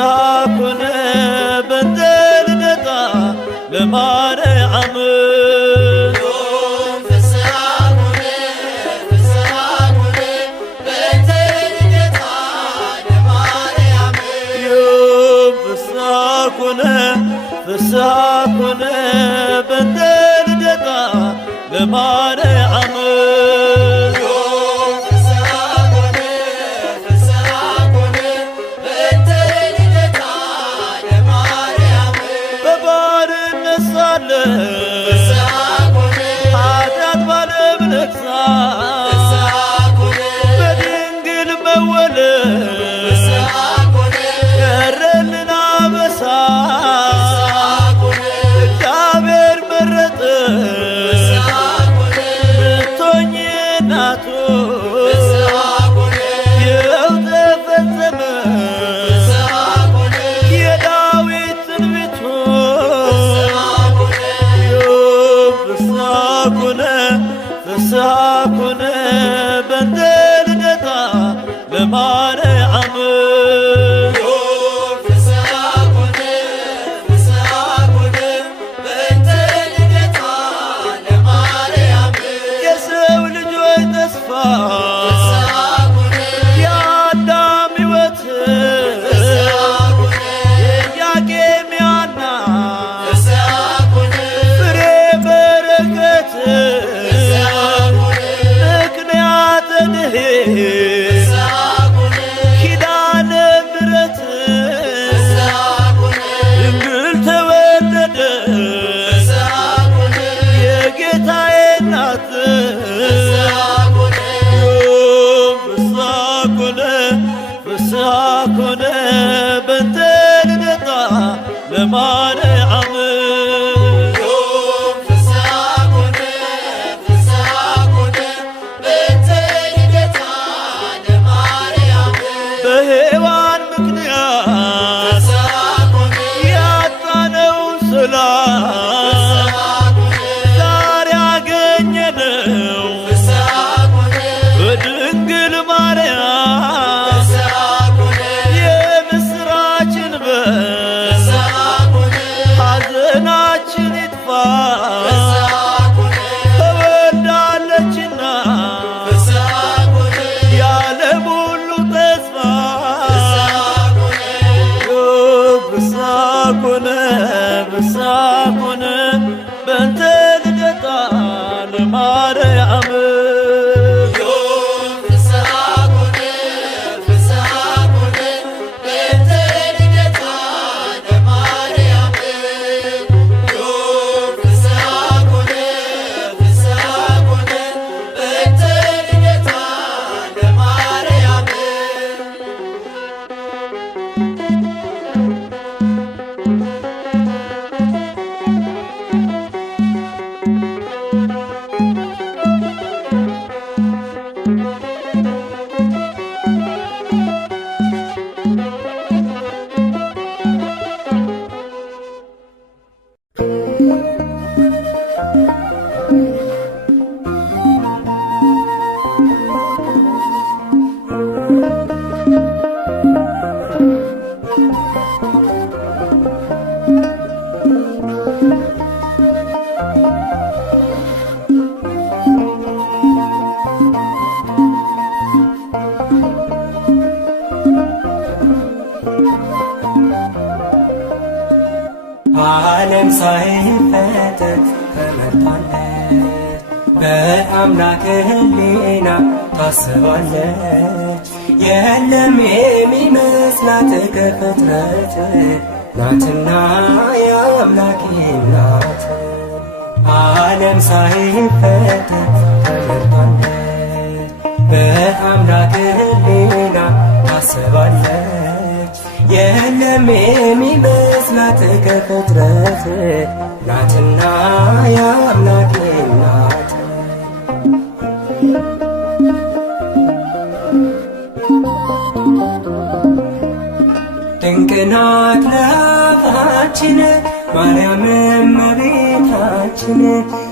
ፍስሐ ኮነ በእንተ ልደታ ለማርያም ፍስሐ ኮነ በእንተ ልደታ ለማርያም በባርነት ሳለን ኃጢአት ባለም ነግሣ በድንግል መወለድ ቀረልን አበሳ ፍስሐ ኮነ በእንተ ልደታ ለማርያም የሰው ልጆች ተስፋ የአዳም ሕይወት የኢያቄም የሐና ፍሬ በረከት ኪዳነ ምሕረት ድንግል ተወለደ የጌታዬ እናት ፍስሐ ኮነ በእንተ ልደታ ለማርያም በሔዋን ምክንያት ያጣነው ሰላም ዛሬ አገኘነው በድንግል ማርያም የምስራችን በል ሐዘናችን ይጥፋ ተወልዳለችና የዓለም ሁሉ ተስፋ ፍስሐ ኮነ በእንተ ልደታ ለማርያም ዓለም ሳይፈጠር ተመርጣለች፣ በአምላክ ሕሊና ታስባለች። የለም የሚመስላት ከፍጥረት ናትና የአምላክ ናት። ዓለም ሳይፈጠር ተመርጣለች፣ በአምላክ ሕሊና ታስባለች። የለም የሚመስላት ከፍጥረት ናትና የአምላክ ናት። ድንቅ ናት ለአፋችን ማርያም እመቤታችን፣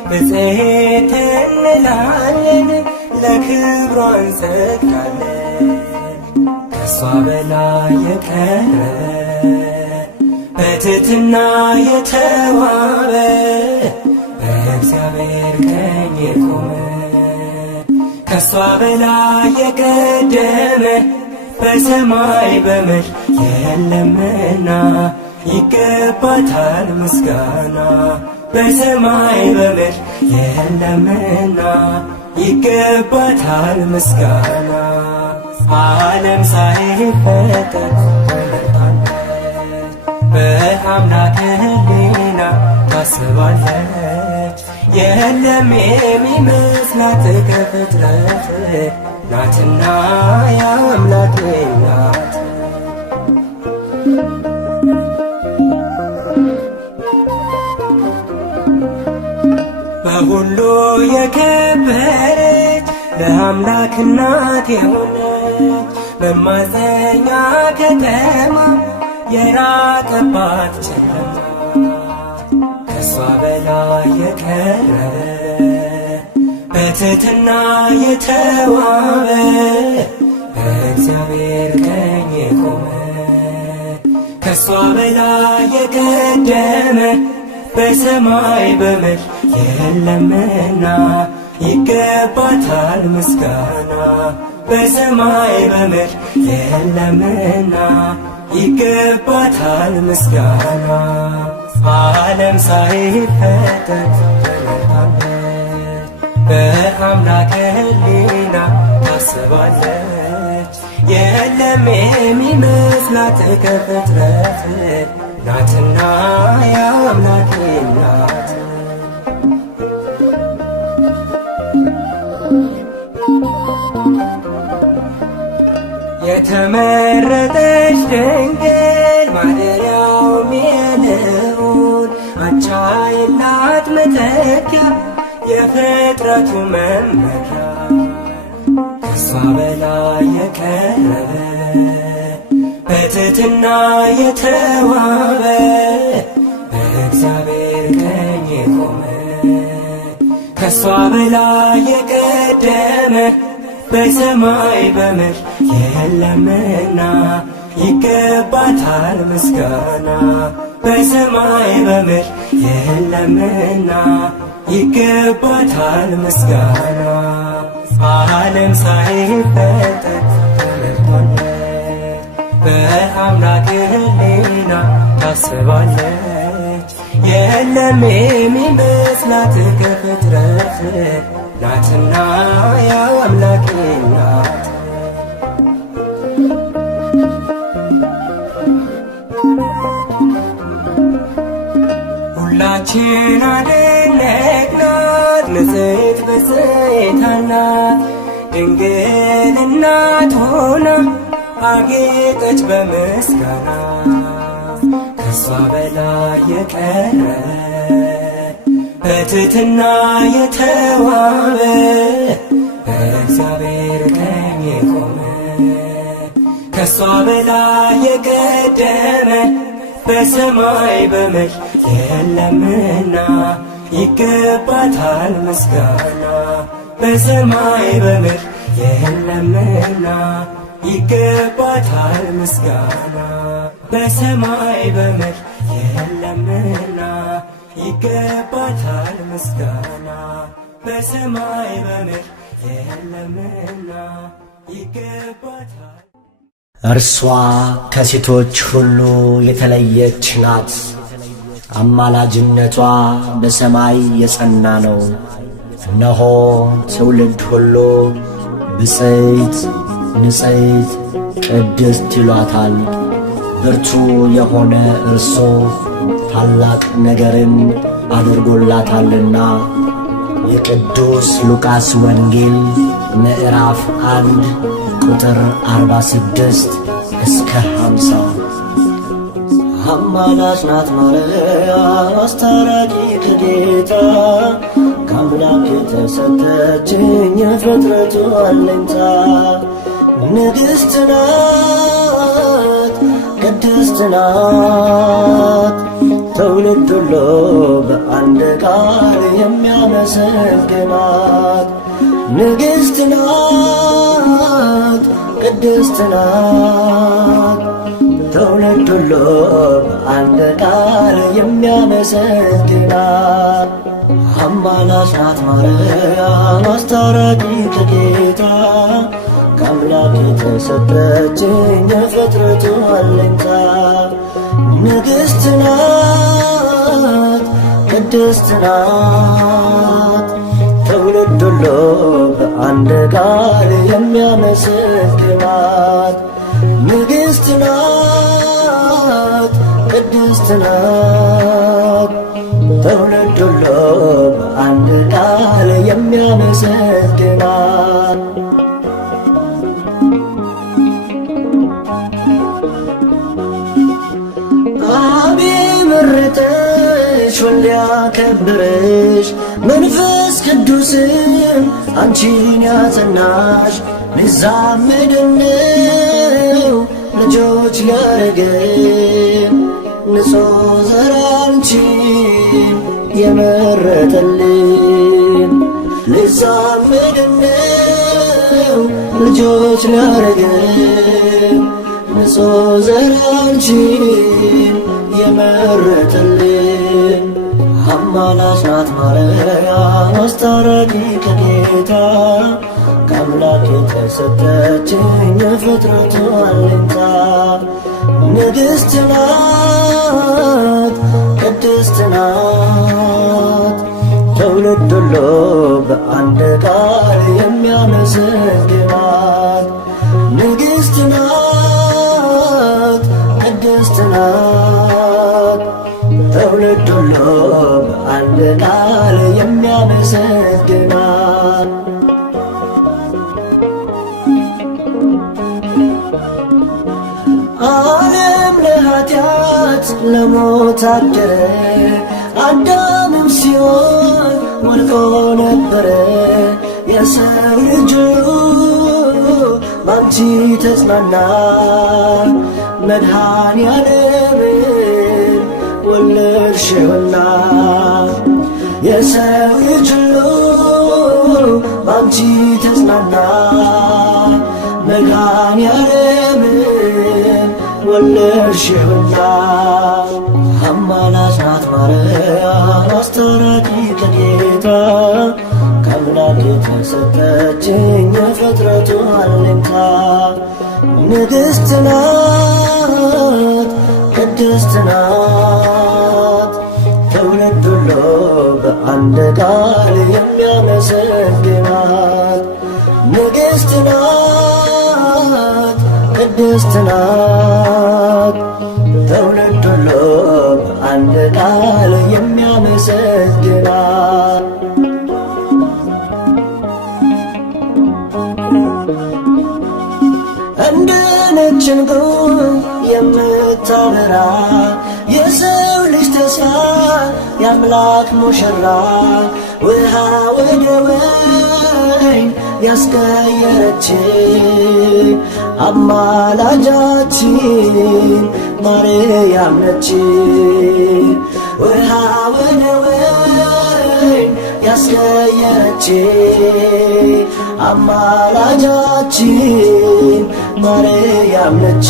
ብፅዕት እንላለን ለክብሯ እንሰግዳለን። ከሷ በላይ የቀረ በትሕትና የተዋበ በእግዚአብሔር ቀኝ የቆመ ከሷ በላይ የቀደመ በሰማይ በምድር የለምና ይገባታል ምስጋና። በሰማይ በምድር የለምና ይገባታል ምስጋና። ዓለም ሳይፈጠር ተመርጣለች፣ በአምላክ ሕሊና ታስባለች። የለም የሚመስላት ከፍጥረት ናትና የአምላክ ናት። በሁሉ የከበረች ለአምላክ እናት የሆነች መማፀኛ ከተማ የራቀባት ጨለማ ከሷ በላይ የቀረበ በትሕትና የተዋበ በእግዚአብሔር ቀኝ የቆመ ከሷ በላይ የቀደመ በሰማይ በምድር የለምና ይገባታል ምስጋና። በሰማይ በምድር የለምና ይገባታል ምስጋና። ዓለም ሳይፈጠር ተመርጣለች፣ በአምላክ ሕሊና ታስባለች። የለም የሚመስላት ከፍጥረት ናትና የአምላክ ናት። የተመረጠች ድንግል ማደሪያውም የልዑል አቻ የላት መተኪያ የፍጥረቱ መመኪያ ከሷ በላይ የቀረበ በትሕትና የተዋበ በእግዚአብሔር ቀኝ የቆመ ከሷ በላይ የቀደመ በሰማይ በምድር የለምና ይገባታል ምስጋና። በሰማይ በምድር የለምና ይገባታል ምስጋና። ዓለም ሳይፈጠር ተመርጣለች፣ በአምላክ ሕሊና ታስባለች። የለም የሚመስላት ከፍጥረት ናትና የአምላክ ናት። ሁላችን አደነቅናት ንጽሕት ብፅዕት ናት ድንግል እናት ሆና አጌጠች በምስጋና ከሷ በላይ የቀረበ በትሕትና የተዋበ በእግዚአብሔር ቀኝ የቆመ ከሷ በላይ የቀደመ በሰማይ በምድር የለምና ይገባታል ምስጋና። በሰማይ በምድር የለምና ይገባታል ምስጋና። በሰማይ በምድር የለምና ይገባታል ምስጋና። በሰማይ በምድር የለምና ይገባታል። እርሷ ከሴቶች ሁሉ የተለየች ናት። አማላጅነቷ በሰማይ የጸና ነው። እነሆ ትውልድ ሁሉ ብፅዕት ንጽሕት ቅድስት ይሏታል። ብርቱ የሆነ እርሱ ታላቅ ነገርን አድርጎላታልና። የቅዱስ ሉቃስ ወንጌል ምዕራፍ 1 ቁጥር 46 እስከ 50። አማላጅ ናት ማርያም አስታራቂ ከጌታ ከአምላክ የተሰጠችኝ የፍጥረቱ አለኝታ። ንግሥት ናት ቅድስት ናት ትውልድ ሁሉ በአንድ ቃል የሚያመሰግናት። ንግሥት ናት ቅድስት ናት። ትውልድ ሁሉ በአንድ ቃል የሚያመሰግናት አማላጅ ናት ማርያም አስታራቂ ከጌታ ከአምላክ የተሰጠችኝ የፍጥረቱ አለኝታ ንግሥት ናት ቅድስት ናት። ትውልድ ሁሉ በአንድ ቃል የሚያመሰግናት ንግሥት ናት ቅድስት ናት። ትውልድ ሁሉ በአንድ ቃል የሚያመሰግናት አብ መረጠሽ ወልድ ያከበረሽ መንፈስ ቅዱስም አንቺን ያጸናሽ ሊዛመደነው ልጆች ሊያረገን ንጹሕ ዘር አንቺን የመረጠልን ሊዛመደነው ልጆች ሊያረገን ንጹሕ ዘር አንቺን የመረጠልን አማላጅ ናት ማርያም አስታራቂ ከጌታ ከአምላክ የተሰጠችኝ የፍጥረቱ አለኝታ ንግሥት ናት ቅድስት ናት። ትውልድ ሁሉ በአንድ ቃል የሚያመሰግናት ንግሥት ናት ቅድስት ናት። ትውልድ ሁሉ በአንድ ቃል የሚያመሰግናት ዓለም ለኃጢአት ለሞት አደረ አዳምም ሲሆን ወድቆ ነበረ የሰው ልጅ ባንቺ ተጽናና መድኃኔዓለምን ወለድሽውና የሰው ልጅ ባንቺ ተጽናና መድኃኔዓለምን ወለድሽውና አማላጅ ናት ማርያም አስታራቂ ከጌታ ከአምላክ የተሰጠችኝ የፍጥረቱ አለኝታ ንግሥት ናት ቅድስት ናት። ትውልድ ሁሉ በአንድ ቃል የሚያመሰግናት ንግሥት ናት ቅድስት ናት። ትውልድ ሁሉ በአንድ ቃል የሚያመሰግናት እንደ ነጭ ዕንቁ የምታበራ የሰው ልጅ ተስፋ የአምላክ ሙሽራ ውሃ ወደ ወይን ያስቀየረች አማላጃችን ማርያም ነች። ውሃ ወደ ወይን ያስቀየረች አማላጃችን ማርያም ነች።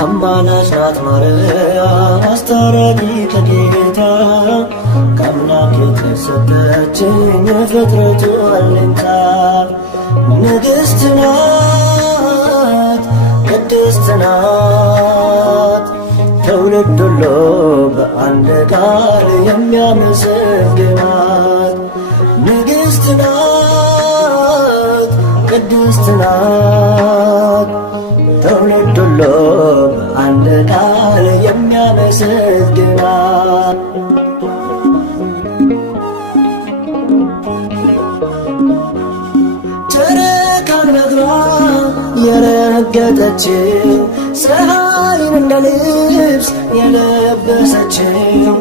አማላጅ ናት ማርያም አስታራቂ ከጌታ ከአምላክ የተሰጠችኝ የፍጥረቱ አለኝታ ንግሥት ናት ቅድስት ናት። ትውልድ ሁሉ በአንድ ቃል የሚያመሰግናት ንግሥት ናት ቅድስት ናት። ትውልድ ሁሉ በአንድ ቃል የሚያመሰግናት ጨረቃን በእግሯ የረገጠችው ፀሐይን እንደ ልብስ የለበሰችው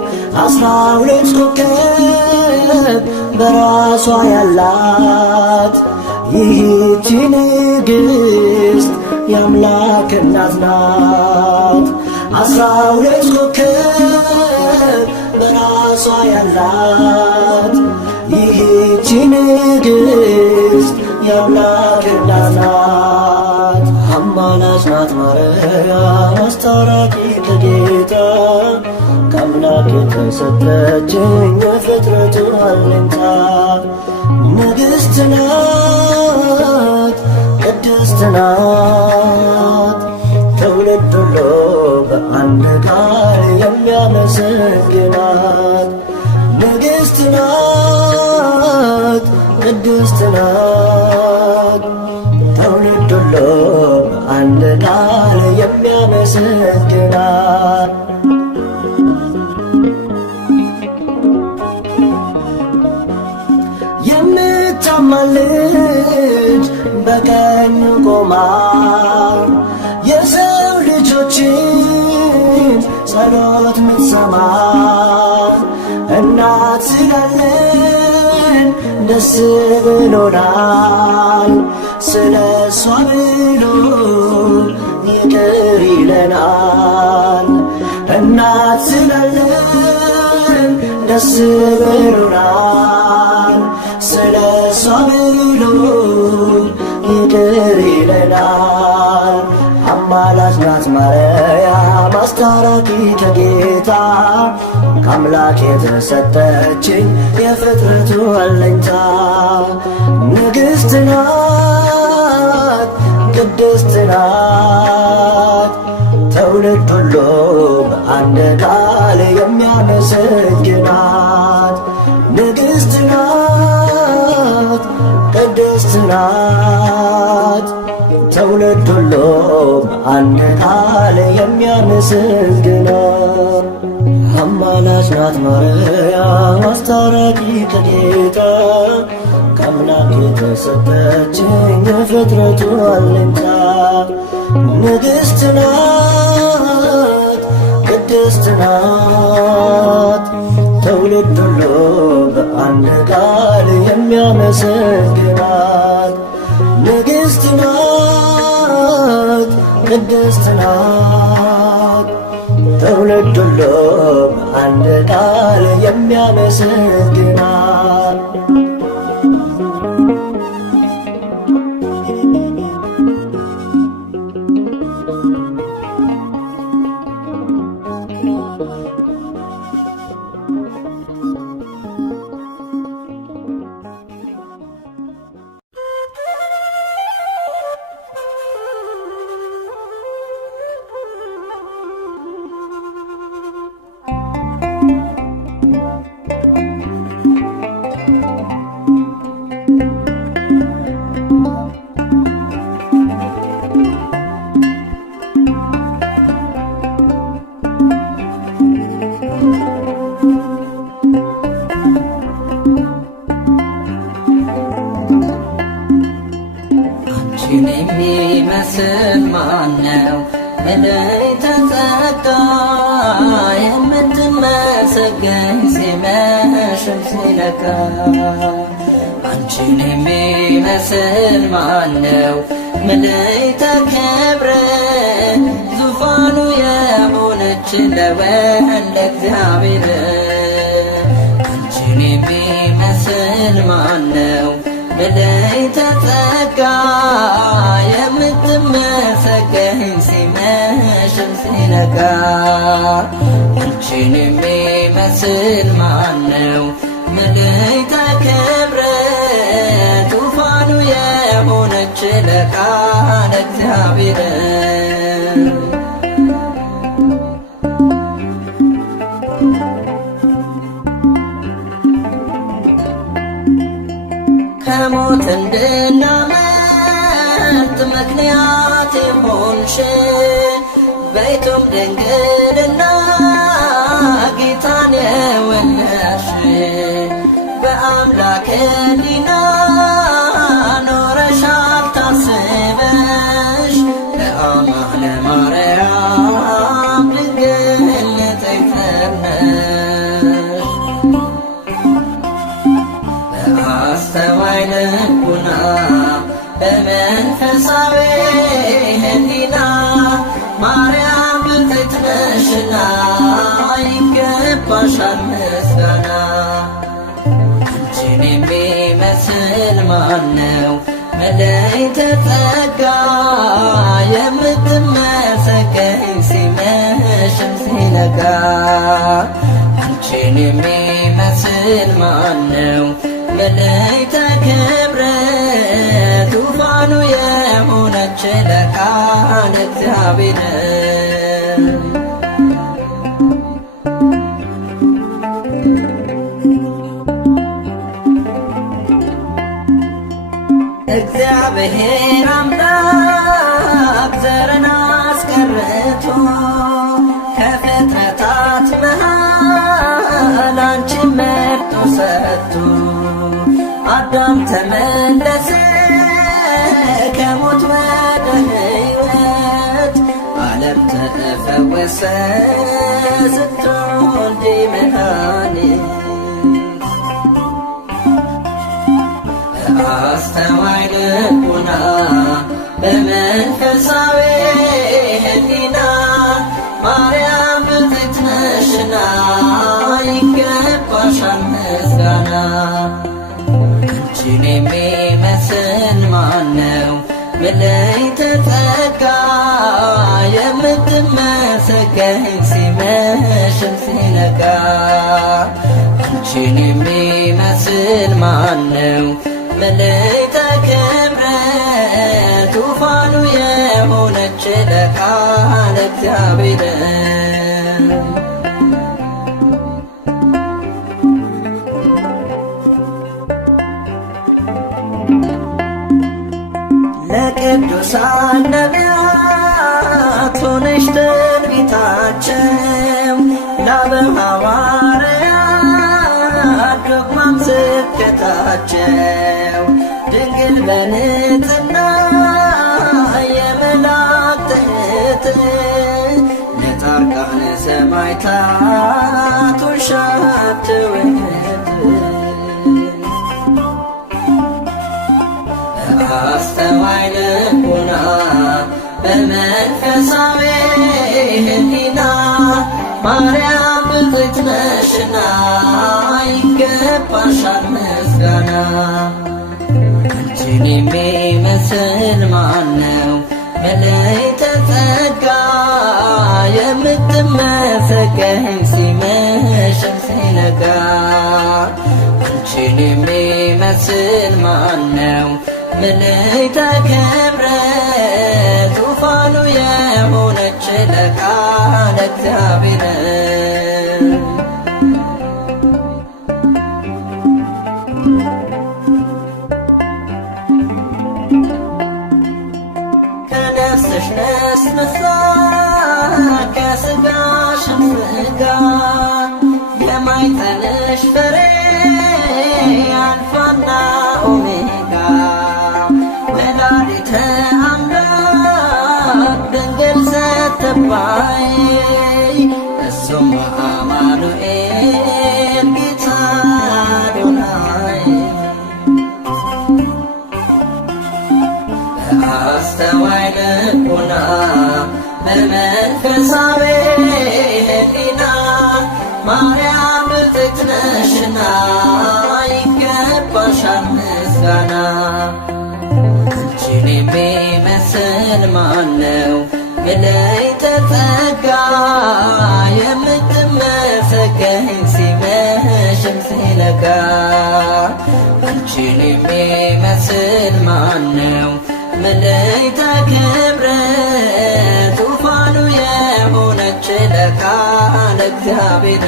12 ኮከብ በራሷ ያላት ይህች ንግሥት የአምላክ እናት ናት። 12 ኮከብ በራሷ ያላት ይህች ንግሥት የአምላክ እናት ናት። ማርያም አስታራቂ ከጌታ ከአምላክ የተሰጠችኝ የፍጥረቱ አለኝታ ንግሥት ናት ቅድስት ናት ትውልድ ሁሉ በአንድ ቃል የሚያመሰግናት ንግሥት ናት ቅድስት ናት ትውልድ ሁሉ በአንድ ቃል የሚያመሰግናት የምታማልድ በቀኙ ቆማ የሰው ልጆችን ጸሎት ምትሰማ እናት ስላለን ደስ ብሎናል ስለ እሷ ብሎ ይቅር ይለናል እናት ስላለን ደስ ብሎናል ስለ እሷ ብሎ ይቅር ይለናል አማላጅ ናት ማርያም አስታራቂ ከጌታ ከአምላክ የተሰጠችኝ የፍጥረቱ አለኝታ ንግሥት ናት ቅድስት ናት ትውልድ ሁሉ በአንድ ቃል የሚያመሰግናት ንግሥት ናት ቅድስት ናት ትውልድ ሁሉ በአንድ ቃል የሚያመሰግናት አማላጅ ናት ማርያም አስታራቂ ከጌታ ከአምላክ የተሰጠችኝ የፍጥረቱ አለኝታ ንግሥት ናት ቅድስት ናት ትውልድ ሁሉ በአንድ ቃል የሚያመሰግናት ንግሥት ናት ቅድስት ናት ትውልድ ሁሉ በአንድ ቃል የሚያመሰግናት አንቺን የሚመስል ማነው በላይ ተጠጋ የምትመሰገኝ ሲመሽም ሲነጋ አንቺን የሚመስል ማነው ምልዕተ ክብር ዙፋኑ የሆነች ለወልደ እግዚአብሔር አንቺን የሚመስል ማነው ምልዕተ ጸጋ የምትመሰገኝ ሲመሽም ሲነጋ አንቺን የሚመስል ማነው ምልዕተ ክብር ዙፋኑ የሆነች ለቃለ እግዚአብሔር ከሞት እንድናመልጥ ምክንያት የሆንሽ በይቱም ድንግልና ጌታን የወለድሽ በአምላክ ሕሊና ኖረሻል ታስበሽ ለአማነ ማርያም ድንግል ንጽሕት ነሽ በአስተዋይ ልቡና በመንፈሳዊ ሕሊና ማርያም ብፅዕት ነሽና ይገባሻል ምስጋና አንቺን የሚመስል ማነው መላእክተ ጸጋ የምትመሰገኝ ሲመሽም ሲነጋ አንቺን የሚመስል ማነው? መላእክተ ክብር ዙፋኑ የሆነች ለቃል እግዚአብሔር እግዚአብሔር አምላክ ዘርን አስቀርቶ ከፍጥረታት መሃል አንቺን መርጦ ሰጥቶ አዳም ተመለሰ ከሞት ወደ ሕይወት ዓለም ተፈወሰ ስትወልጂ መድኃኒት አስተዋይ ልቡና በመንፈሳዊ ሕሊና ማርያም ብፅዕት ነሽና ይገባሻል ምስጋና። አንቺን የሚመስል ማነው? መላእክተ ጸጋ የምትመሰገኝ ሲመሽም ሲነጋ አንቺን የሚመስል ማነው? መላእክተ ክብር ዙፋኑ የሆነች ለቃል እግዚአብሔር ለቅዱሳን ነቢያት ሆነሽ ትንቢታቸው ለአበው ሐዋርያት ዶግማም ስብከታቸው ድንግል በንጽሕና የመላእክት እህት ለጻድቃን ሰማዕታት ውሻት ውህት አስተዋይ ልቡና በመንፈሳዊ ሕሊና ማርያም ብፅዕት ነሽና ይገባሻል ምስጋና። አንቺን የሚመስል ማነው? መላእክተ ጸጋ የምትመሰገኝ ሲመሽም ሲነጋ አንቺን የሚመስል ማነው? መላእክተ ክብር ዙፋኑ የሆነች ለቃል እግዚአብሔር ከነፍስሽ ነስንሳ ከሥጋሽም ሥጋ የማኅፀንሽ ፍሬ አልፋና ኦሜጋ ወላዲተ አምላክ ድንግል ስትባይ እሱም አማኑኤል ጌታ አዶናይ በአስተዋይ ልቡና በመንፈሳዊ ሕሊና ማርያም ብፅዕት ነሽና ይገባሻል ምስጋና። አንቺን የሚመስል ማነው? መላእክተ ጸጋ የምትመሰገኝ ሲመሽም ሲነጋ አንቺን የሚመስል ማነው? መላእክተ ክብር ዙፋኑ የሆነች ለቃል እግዚአብሔር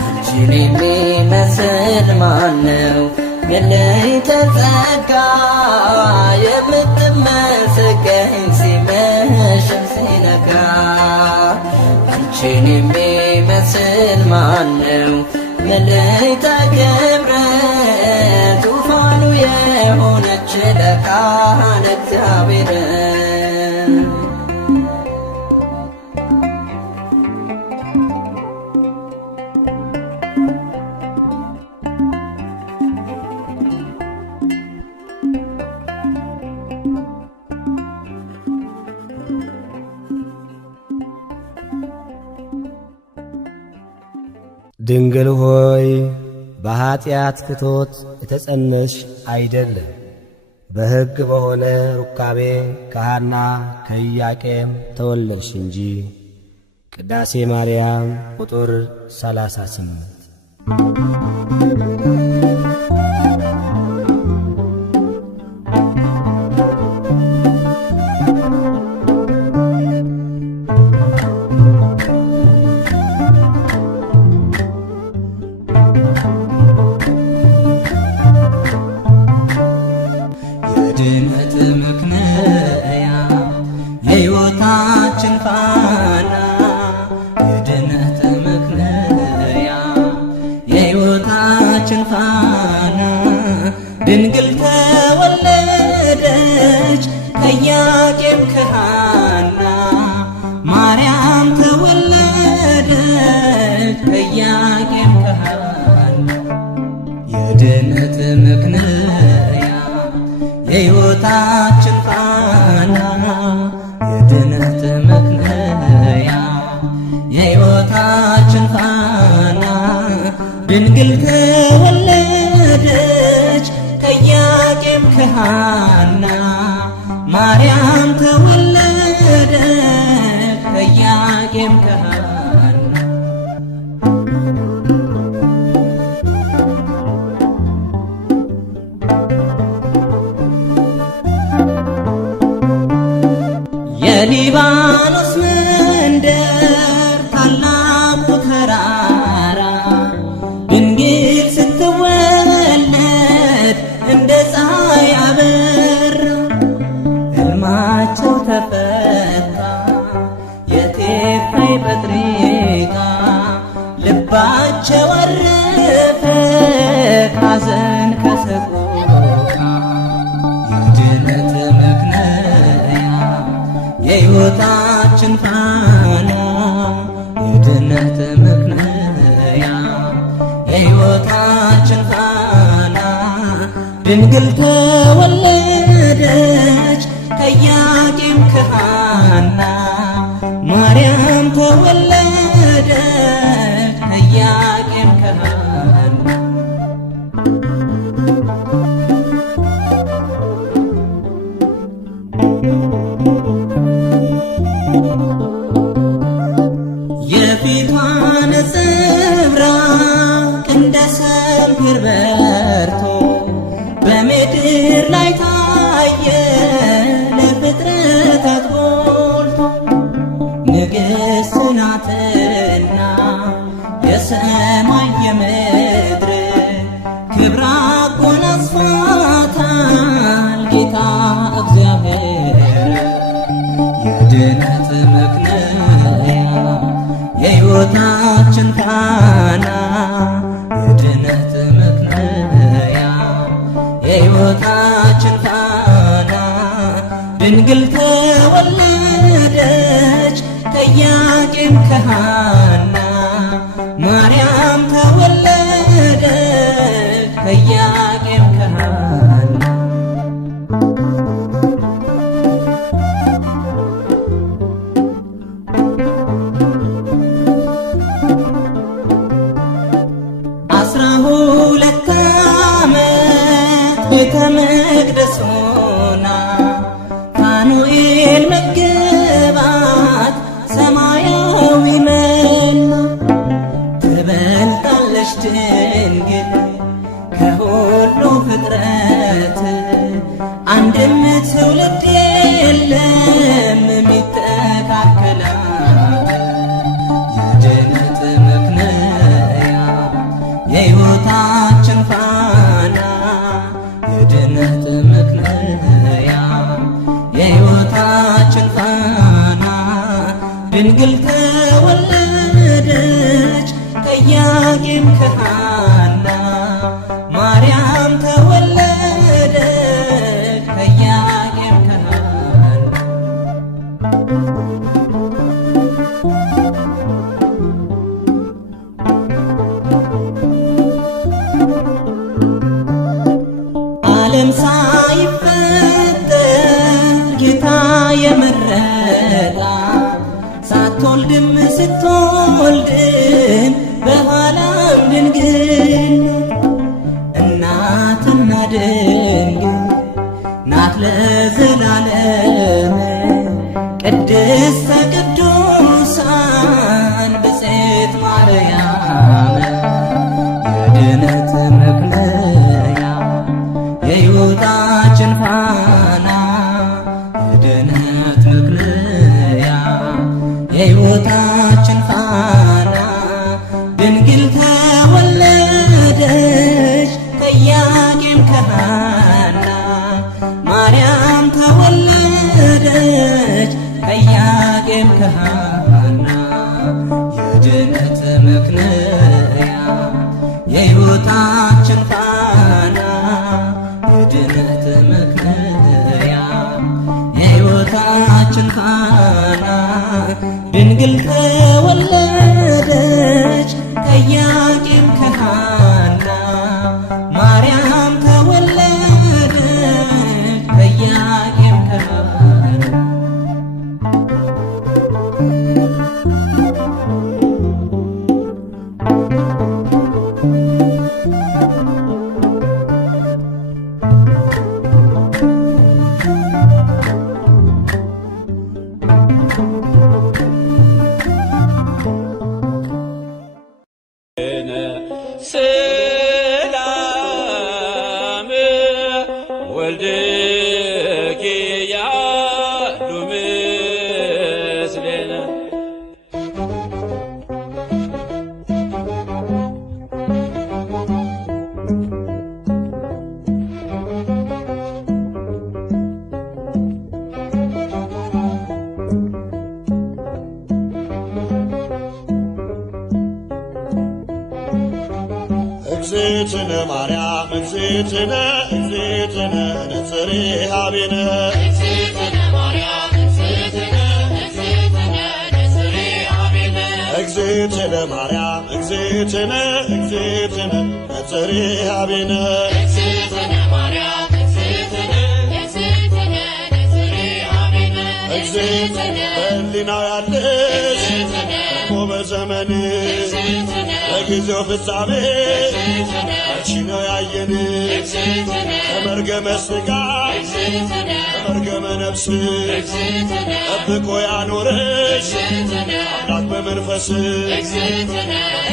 አንቺን የሚመስል ማነው? መላእክተ ጸጋ የምትመሰገኝ ሲመሽም ሲነጋ አንቺን የሚመስል ማነው? መላእክተ ክብር ዙፋኑ የሆነች ለቃል እግዚአብሔር ድንግል ሆይ በኀጢአት ክቶት የተጸነስሽ አይደለም፣ በሕግ በሆነ ሩካቤ ከሐና ከኢያቄም ተወለድሽ እንጂ። ቅዳሴ ማርያም ቁጥር 38። የድነት ምክንያት የሕይወታችን ፋና የድነት ምክንያት የሕይወታችን ፋና ድንግል ተወለደች ከኢያቄም ከሐና ማርያም ተወለደች ከኢያቄም ከሐና የድነት ምክንያት የሕይወታችን ፋና የድነት ምክንያት የሕይወታችን ፋና ድንግል ተወለደች ከኢያቄም ከሐና ማርያም ተወለደች ከኢያቄም ከሐና የሊባኖስ መንደር ታላቁ ተራራ ድንግል ስትወለድ እንደ ፀሐይ አበራ። ሕልማቸው ተፈታ የቴፋይ ጴጥሪቃ ልባቸው አረፈ ካዘን ከሰቆቃ የድነት ምክንያት የሕይወታችን ፋና የድነት ምክንያት የሕይወታችን ፋና ድንግል ተወለደች ከኢያቄም ከሐና ማርያም ተወለደች ከኢያቄም ከሐና የፊቷ ነጸብራቅ እንደ ሰምፔር በርቶ በምድር ላይ ታየ ለፍጥረታት ጎልቶ። ንግሥት ናትና የሰማይ የምድር ክብራ አጎናጽፏታል ጌታ እግዚአብሔር። የድነት ምክንያት የሕይወታችን ፋና የድነት ምክንያት የሕይወታችን ፋና ድንግል ተወለደች ከኢያቄም ከሐና ማርያም ተወለደች ከኢያቄም ከሐና ቤተ መቅደስ ሆና ፋኑኤል መገባት ሰማያዊ መና ትበልጣለች ድንግል ከሁሉ ፍጥረት አንድም ትውልድ የለም የሚተካከላት። የድነት ምክንያት የሕይወታችን ፋና የድነት ምክንያት የሕይወታችን ፋና ድንግል ተወለደች ከኢያቄም ከሐና ማርያም ተወለደች ከኢያቄም ከሐና ዓለም ሳይፈጠር ጌታ የመረጣ ሳትወልድም ስትወልድም በኋላም ድንግል እናትና ድንግል ለዘላለም ቅድስተ ቅዱሳን ብፅዕት ማርያም የድነት መክለያ የሕይወታችን ፋና የድነት መክለያ የሕይወታችን ፋና ድንግል ተወለደች ከኢያቄም ከሐና ማርያም ተወለደች ከኢያቄም ከሐና የድነት መክለያ የሕይወታችን ፋና የድነት መክለያ የሕይወታችን ፋና ድንግል ተወለደች ከኢያቄም ከሐና ማርያም ተወለደች ከኢያቄም ከሐና ሰላም ወልድኪ ያሉ ምስሌነ እግዝእትነ ማርያም እግዝእትነ እግዝእትነ ነጽሬ ኀቤነ እግዝእትነ ማርያም እግዝእትነ እግዝእትነ ነጽሬ ኀቤነ እግዝእትነ በሕሊናው ያለሽ እኮ በዘመንሽ በጊዜው ፍጻሜ አንቺ ነው ያየን ከመርገመ ሥጋ ከመርገመ ነፍስ ጠብቆ ያኖረሽ አምላክ በመንፈስ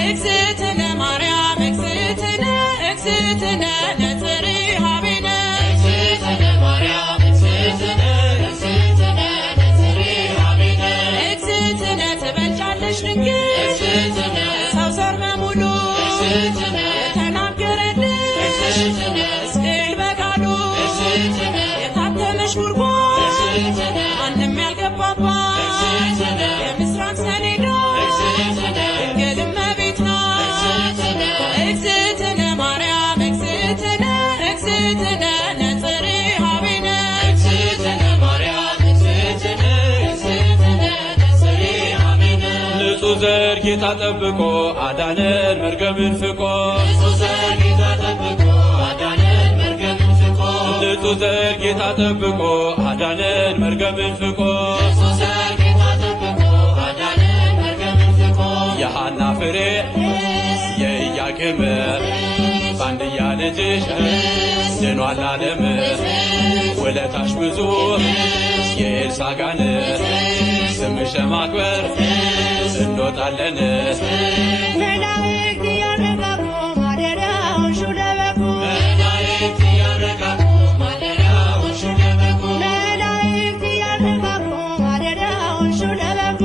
እግዝእትነ ማርያም እግዝእትነ እግዝእትነ ነጽሬ ኀቤነ እግዝእትነ ትበልጫለሽ ድንግል ሰው ዘር በሙሉ የተናገረልሽ ሕዝቅኤል በቃሉ የታተመሽ ጉድጓድ ማንም ያልገባባት የምስራቅ ሰሌዳ ድንግል እመቤት ናት። እግዝእትነ ማርያም እግዝእትነ እግዝእትነ ነጽሬ ኀቤነ ንጹሕ ዘር ጌታ ጠብቆ አዳነን መርገምን ፍቆ ንጹሕ ዘር ጌታ ጠብቆ አዳነን መርገምን ፍቆ የሐና ፍሬ የኢያቄም በአንድያ ልጅሽ ድኗል ዓለም ውለታሽ ብዙ የኤልሳጋን ስምሽ ማክበር እንወጣለን መላእክት ያረጋጉ ማደሪያውን ሹለበኩ መላእክት ያረጋጉ ማደሪያውን ሹለበኩ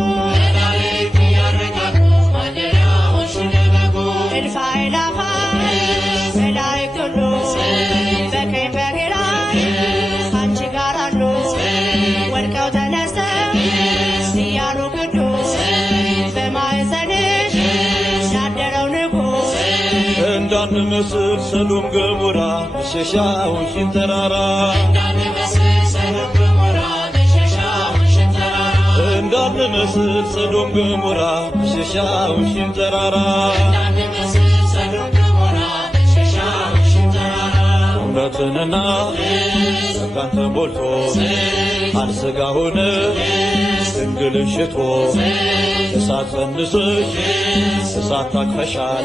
እልፍ አእላፋት መላእክት ሁሉ በቀኝ በግራ ካንቺ ጋር አሉ ወድቀው ተነስተው እያሉ ቅዱስ በማኅፀንሽ ያደረው ንጉሥ እንዳንመስል ሰዶም ገሞራ መሸሻውን ተራራ እንዳንመስል ሰዶም ገሞራ መሸሻውን ተራራ እውነትንና ጸጋን ተሞልቶ ቃል ሥጋ ሆነ ድንግልን ሽቶ እሳት ጸንሰሽ እሳት ታቅፈሻል።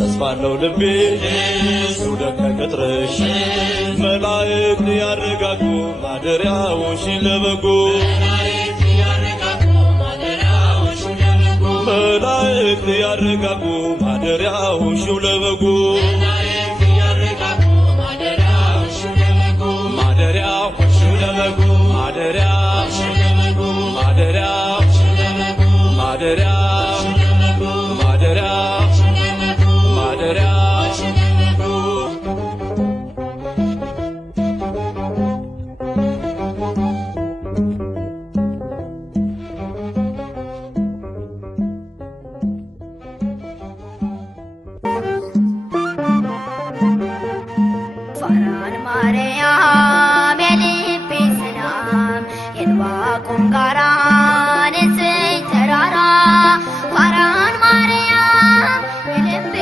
ተስፋለው ልቤ ይውደቅ ከቅጥርሽ መላእክት ያረጋጉ ማደሪያዎሽን ለበጉ መላእክት ያረጋጉ ማደሪያዎሽን ለበጉ ማደሪያዎሽን ለበጉ ማደሪያ ማደሪያ ማደሪያ ማደሪያ ማደሪያ ፋራን ማርያም የልቤ ሰላም የዕንባቆም ጋራ ንጽሕት ተራራ ፋራን ማርያም የልቤ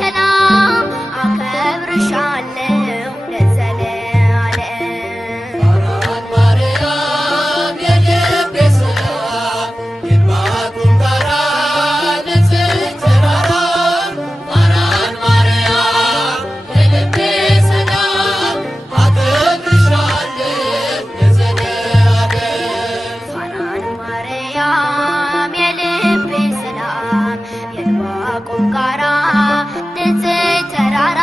ሰላም አከብርሻለሁ ለዘለዓለም። ፋራን ማርያም የልቤ ሰላም የዕንባቆም ጋራ ንጽሕት ተራራ ፋራን ማርያም የልቤ ሰላም አከብርሻለሁ ለዘለዓለም። ፋራን ማርያም የልቤ ሰላም የዕንባቆም ጋራ ንጽሕት ተራራ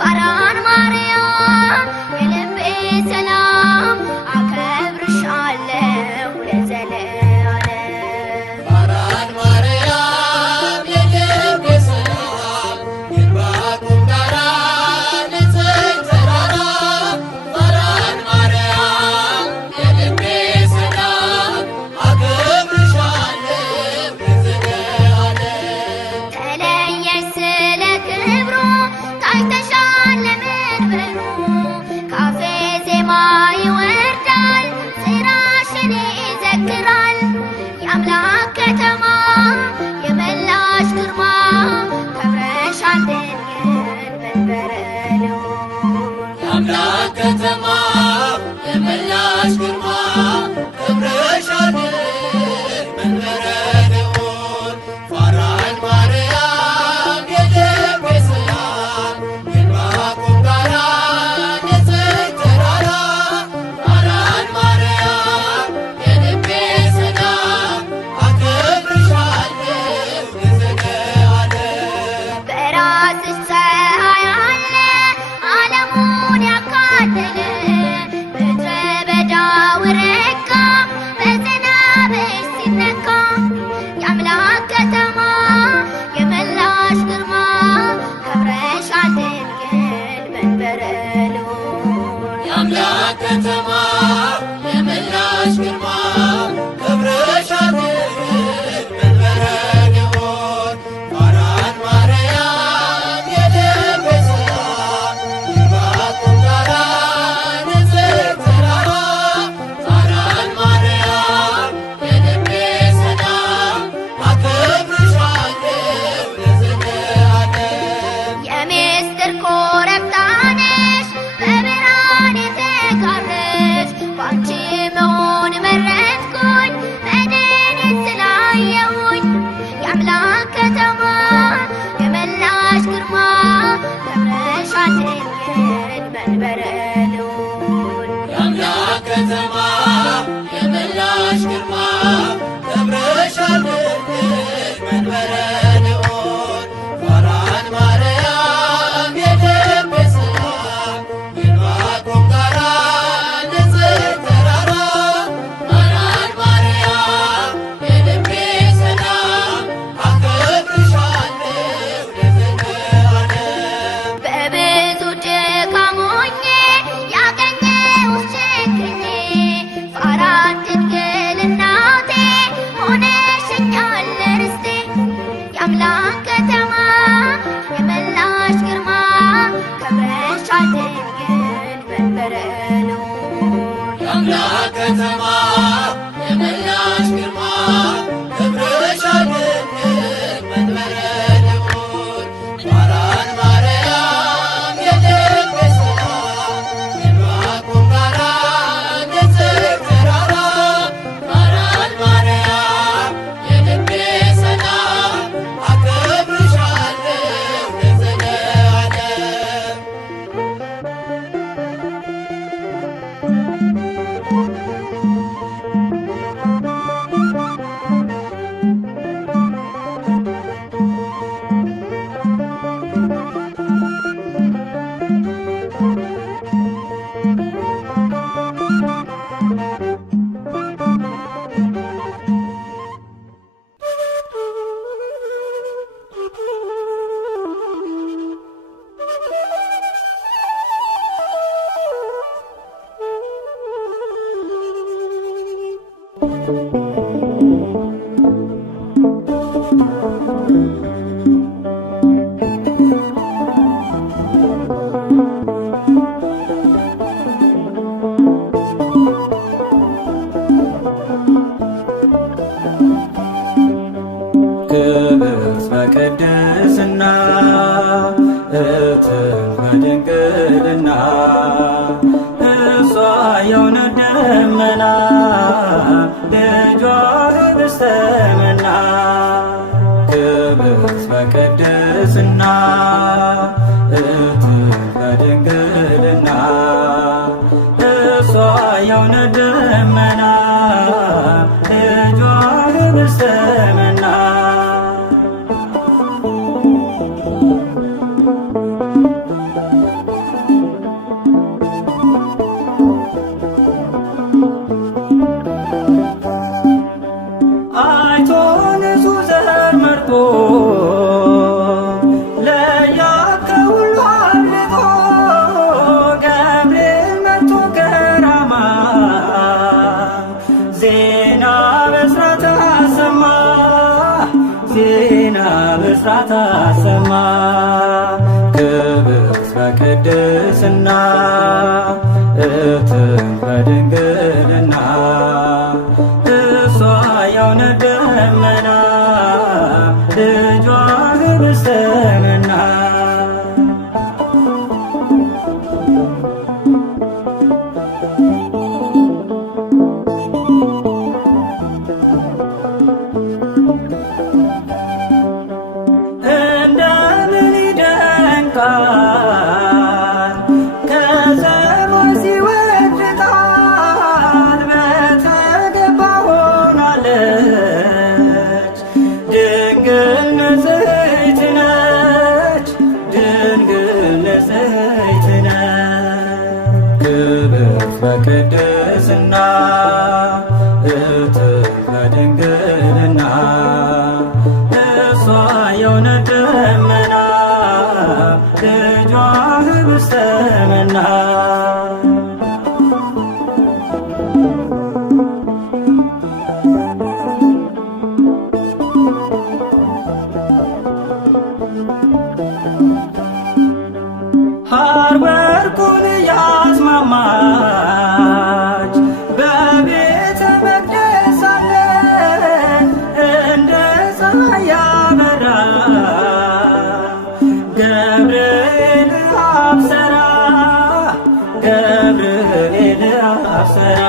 ፋራን ማርያም የልቤ ሰላም አከብርሻለሁ ለዘለዓለም። ፋራን ማርያም የልቤ ሰላም የዕንባቆም ጋራ ንጽሕት ተራራ ፋራን ማርያም የልቤ ሰላም አከብርሻለሁ ለዘለዓለም። ተለየሽ ስለ ክብሩ ታይተሻል ለመንበሩ ካፌ ዜማ ይወርዳል ስራሽን ይዘክራል የአምላክ ከተማ የመላሽ ግርማ ከብረሻል ድንግል መንበረ ልዑል። የአምላክ ከተማ የመላሽ ግርማ ከብረሻል ድንግል መንበረ ልዑል። ፋራን ማርያም የልቤ ሰላም የዕንባቆም ጋራ ንጽሕት ተራራ ፋራን ማርያም የልቤ ሰላም አከብርሻለሁ ለዘለዓለም። በራስሽ ፀሐይ አለ ዓለሙን ያካለለ ምድረ በዳው ረጋ በዝናብሽ ሲነካ የአምላክ ከተማ የመላሽ ግርማ ከብረሻል ድንግል መንበረ ልዑል። የአምላክ ከተማ የመላሽ ግርማ ከብረሻል ድንግል መንበረ ልዑል። ፋራን ማርያም የልቤ ሰላም የዕንባቆም ጋራ ንጽሕት ተራራ ፋራን ማርያም የልቤ ሰላም አከብርሻለሁ ለዘለዓለም። የምስጢር ኮረብታ ነሽ በብርሃን የተጋረድሽ ባንቺ መሆን መረጥኩኝ መድንን ስላየሁኝ የአምላክ ከተማ የመላሽ ግርማ ከብረሻል ድንግል መንበረ ልዑል። የአምላክ ከተማ የመላሽ ግርማ ከብረሻል ድንግል መንበረ ልዑል። ፋራን ማርያም የልቤ ሰላም የዕንባቆም ጋራ ንጽሕት ተራራ ፋራን ማርያም የልቤ ሰላም አከብርሻለሁ ለዘለዓለም። በብዙ ድካም ሆኜ ያገኘሁሽ ችግኜ ፋራን ድንግል እናቴ ሆነሽኛል ክብርት በቅድስና እህትን በድንግልና እሷ የእውነት ደመና ልጇ ኅብስተ መና። ክብርት በቅድስና እህትን በድንግልና እሷ የእውነት ደመና ልጇ ኅብስተ መና። አይቶ ንጹሕ ዘር መርጦ ለያዕቆብ ከሁሉ አብልጦ ገብርኤል መጥቶ ከራማ ዜና ብስራት አሰማ ዜና ብስራት አሰማ። ክብርት በቅድስና እህትን በድንግልና እሷ የእውነት ደመና ልጇ ኅብስተ መና። እንደምን ይደንቃል ከሰማይ ሲወርድ ቃል በተገባ ሆናለች ድንግል ንጽሕት ነች ድንግል ንጽሕት ነች። ክብርት በቅድስና እህትን በድንግልና እሷ የእውነት ደመና ልጇ ኅብስተ መና። ሐር ወርቁን ያስማማች በቤተ መቅደስ ሳለ እንደ ፀሐይ ያበራ ገብርኤል አብሰራ ገብርኤል አብሰራ።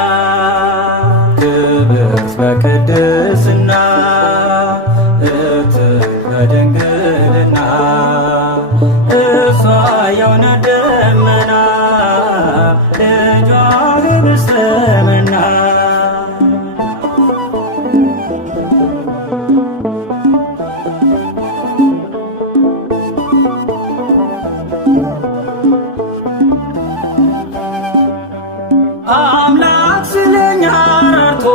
ክብርት በቅድስና እህትን በድንግልና እሷ የእውነት ደመና ልጇ ኅብስተ መና። አምላክ ስለኛ ራርቶ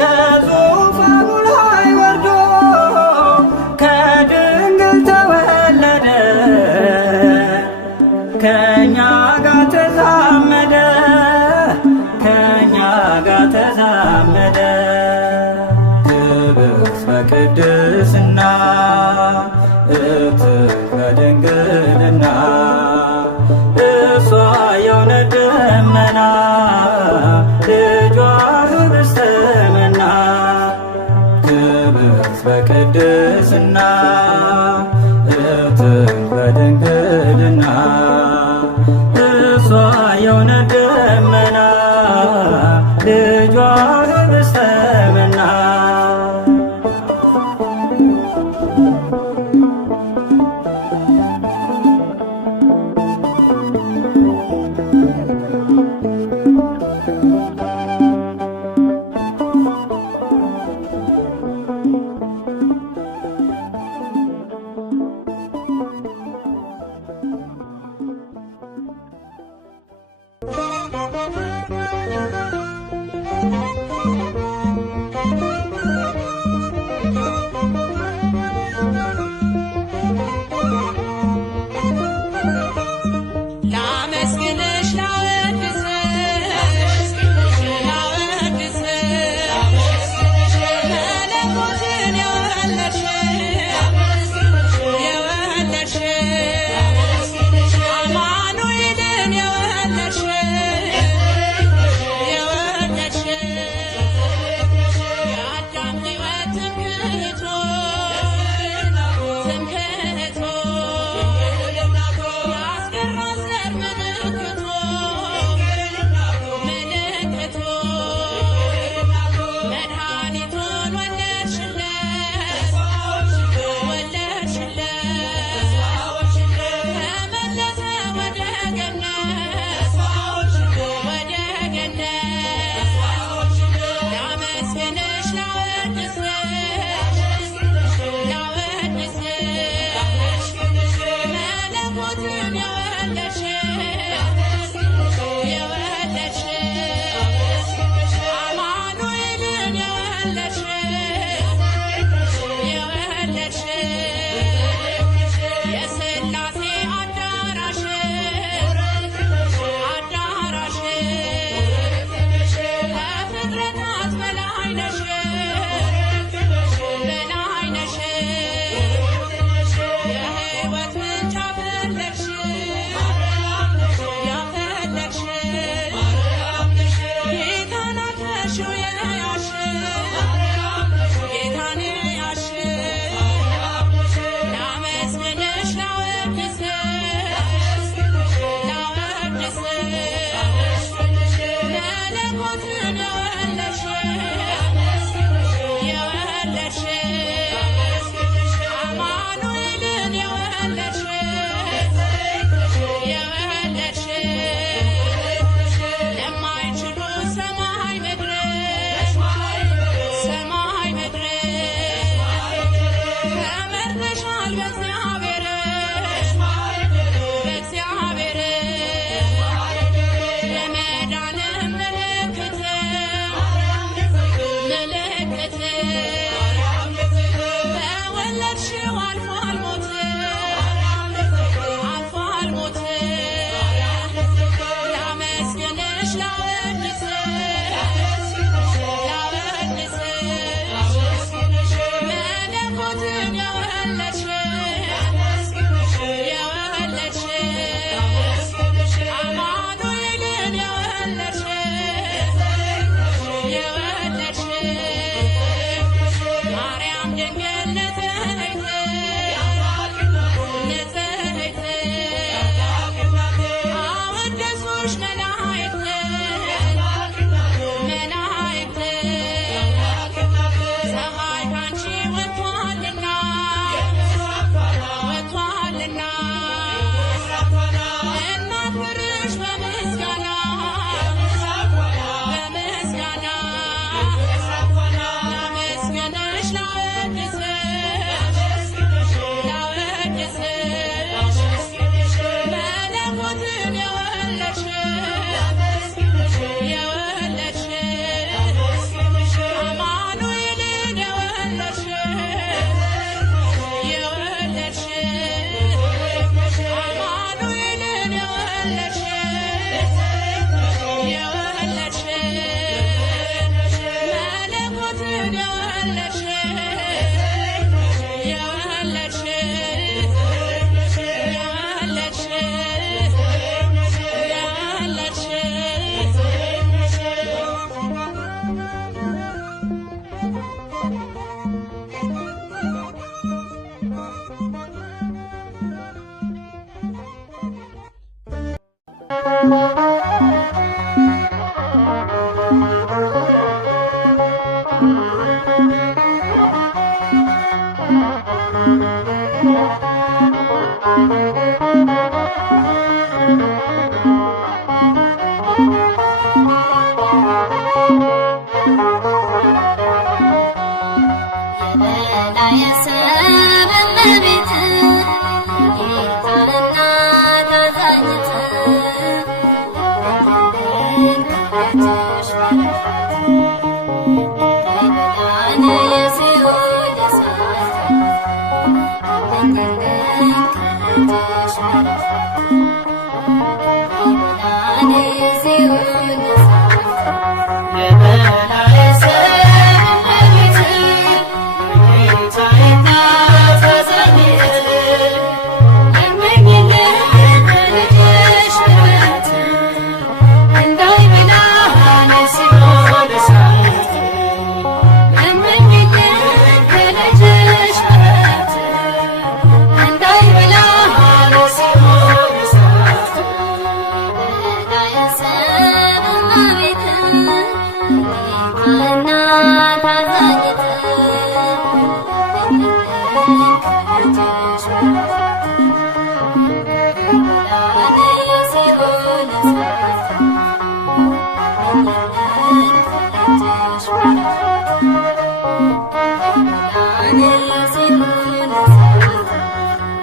ከዙፋኑ ላይ ወርዶ ከድንግል ተወለደ ከእኛ ጋር ተዛመደ ከእኛ ጋር ተዛመደ። ክብርት በቅድስና እህትን በድንግልና እሷ የእውነት ደመና ልጇ ኅብስተ መና። ክብርት በቅድስና እህትን በድንግልና እሷ የእውነት ደመና ልጇ ኅብስተ መና። Thank you.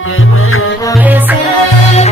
የመናዬ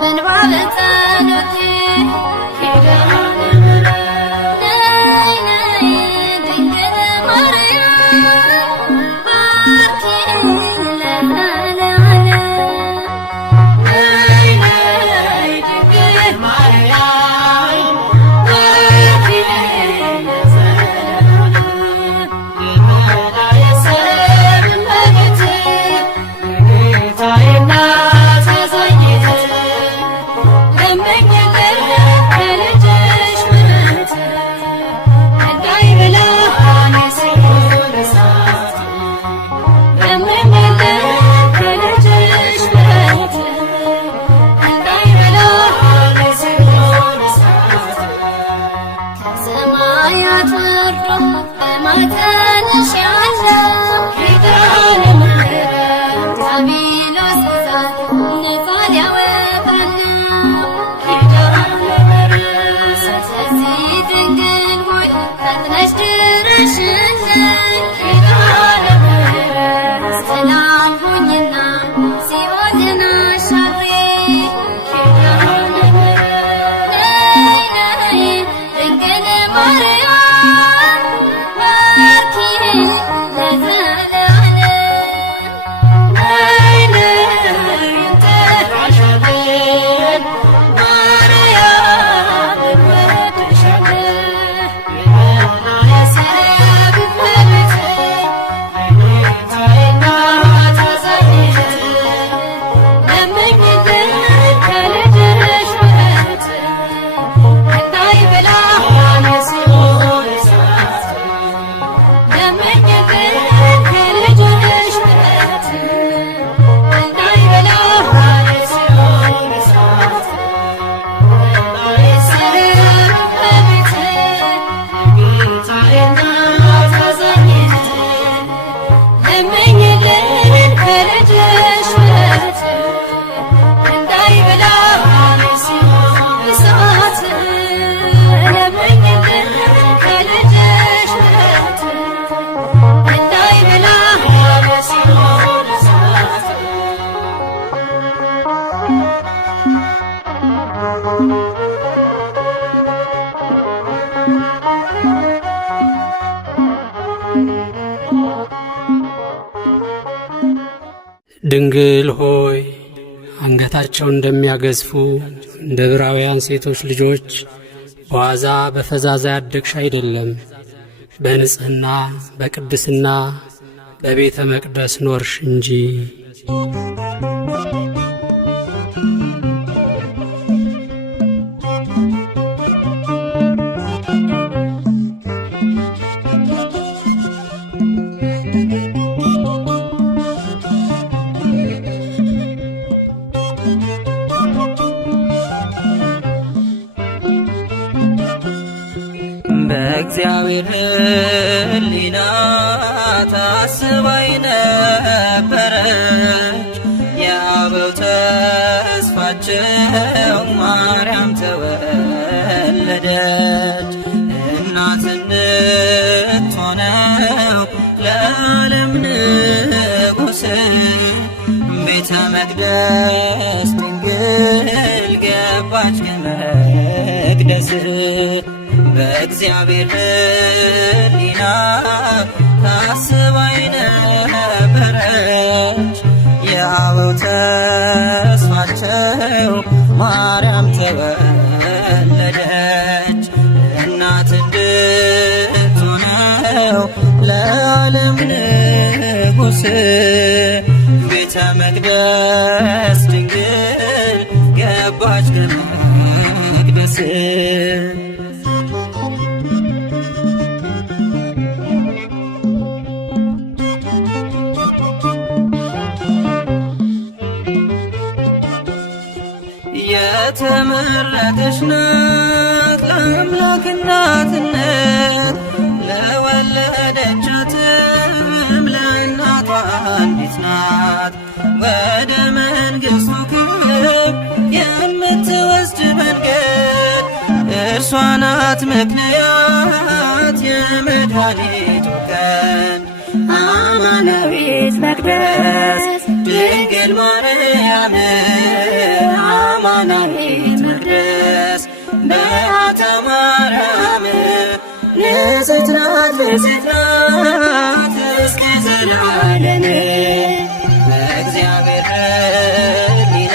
በእንባ በጸሎቴ ኪዳነ ምሕረት ነይ ነይ ድንግል ማርያም ባርኪኝ ለዘለዓለም ነይ ነይ ድንግል ማርያም ባርኪኝ ለዘለዓለም የመላእክት ሰላም እመቤቴ የጌታዬ እናት አዛኝቴ ለምኝልኝ ከልጅሽ ምሕረት እንዳይበላ ሲኦል እሳት ለምኝልኝ ከልጅሽ ምሕረት እንዳይበላ ሲኦል እሳት ከሰማያት ወርዶ በማኅፀንሽ ያለው ኪዳነ ምሕረት ዲያብሎስ እሳት ነፃ ሊያወጣን ነው። ኪዳነ ምሕረት ስለዚህ ድንግል ሆይ ፈጥነሽ ድረሽልኝ። ኪዳነ ምሕረት ሰላም ሁኚና ሲኦልን አሻግሪ። ኪዳነ ምሕረት ነይ ነይ ድንግል ማርያም ባርኪኝ ለዘለዓለም ነይ ነይ እንጠራሻለን ማርያም እንወድሻለን የመላእክት ሰላም እመቤቴ የጌታዬ እናት አዛኝቴ ለምኝልኝ ከልጅሽ ምሕረት እንዳይበላ ሲኦል እሳት ለምኝልኝ ከልጅሽ ምሕረት እንዳይበላ ሲኦል እሳት ሰላም እመቤቴ የጌታዬ እናት አዛኝቴ ለምኝልኝ ከልጅሽ ምሕረት እንዳይበላ ሲኦል እሳት ለምኝልኝ ከልጅሽ ምሕረት እንዳይበላ ሲኦል እሳት ድንግል ሆይ አንገታቸውን እንደሚያገዝፉ እንደ ዕብራውያን ሴቶች ልጆች በዋዛ በፈዛዛ ያደግሽ አይደለም። በንጽሕና በቅድስና በቤተ መቅደስ ኖርሽ እንጂ። በእግዚአብሔር ሕሊና ታስባይ ነበረች የአበው ተስፋቸው ማርያም ተወለደች። እናት እንድትሆነው ለዓለም ንጉሥ ቤተ መቅደስ ድንግል ገባች ከመቅደስ በእግዚአብሔር ሕሊና ታስባይ ነበረች የአበው ተስፋቸው ማርያም ተወለደች። እናት እንድትሆነው ለዓለም ንጉሥ ቤተ መቅደስ ድንግል ገባች ከመቅደስ የተመረጠች ናት ለአምላክ እናትነት ለወለደቻትም ለእናቷ አንዲት ናት። ወደ መንግሥቱ ክብር የምትወስድ መንገድ እርሷ ናት ምክንያት የመድኃኒቱ ቀን አማናዊት መቅደስ ድንግል ማርያም አማናዊት መቅደስ በዓታ ማርያም ንጽሕት ናት ንጽሕት ናት እስከ ዘላለም በእግዚአብሔር ሕሊና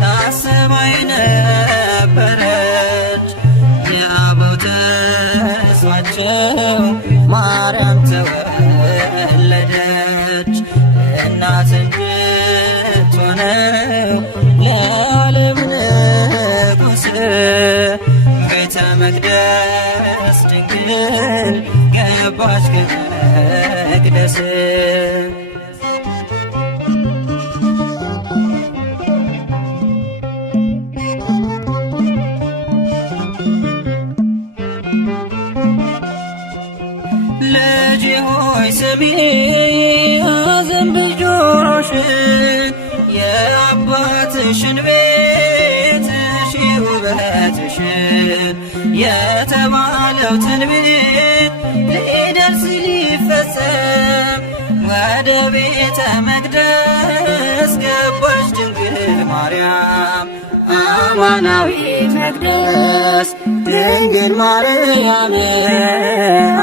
ታስባ የነበረች የአበው ተስፋቸው ማርያም ተወለደች እናት እንድትሆነው ለዓለም ንጉሥ ቤተ መቅደስ ድንግል ገባች ከመቅደስ ልጄ ሆይ ስሚ አዘንብል ጆሮሽን የአባትሽን ቤት እሺ ውበትሽን የተባለው ትንቢት ሊደርስ ሊፈጸም ወደ ቤተ መቅደስ ገባች ድንግል ማርያም አማናዊት መቅደስ ድንግል ማርያም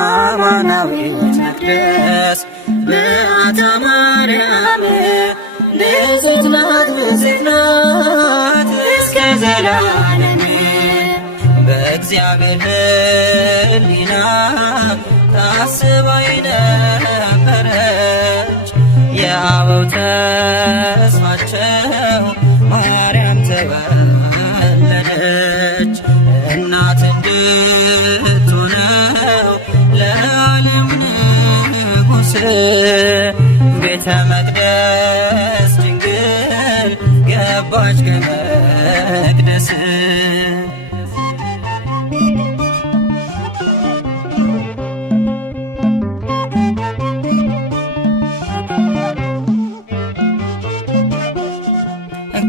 አማናዊት መቅደስ በዓታ ማርያም ንጽሕት ናት ንጽሕት ናት እስከ ዘላለም በእግዚአብሔር ሕሊና ታስባ የነበረች የአበው ተስፋቸው ማርያም ተወለደች እናት እንድትሆነው ለዓለም ንጉሥ ቤተ መቅደስ ድንግል ገባች ከመቅደስ